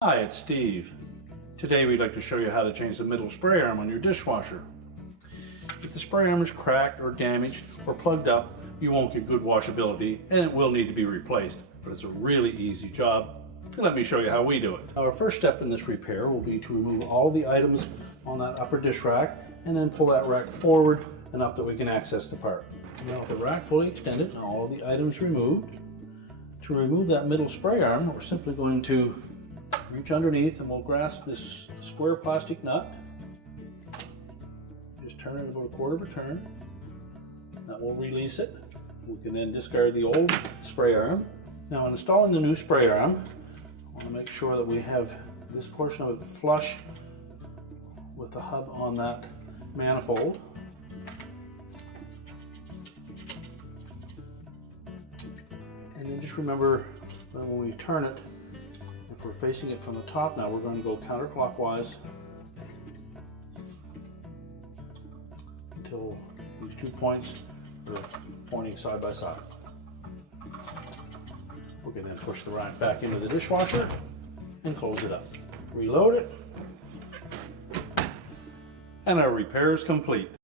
Hi, it's Steve. Today we'd like to show you how to change the middle spray arm on your dishwasher. If the spray arm is cracked or damaged or plugged up, you won't get good washability and it will need to be replaced, but it's a really easy job. Let me show you how we do it. Our first step in this repair will be to remove all the items on that upper dish rack and then pull that rack forward enough that we can access the part. Now with the rack fully extended and all of the items removed, to remove that middle spray arm, we're simply going to reach underneath and we'll grasp this square plastic nut. Just turn it about a quarter of a turn. That will release it. We can then discard the old spray arm. Now in installing the new spray arm, I want to make sure that we have this portion of it flush with the hub on that manifold. And then just remember that when we turn it, if we're facing it from the top now, we're going to go counterclockwise until these 2 points are pointing side by side. We can then push the rack back into the dishwasher and close it up. Reload it, and our repair is complete.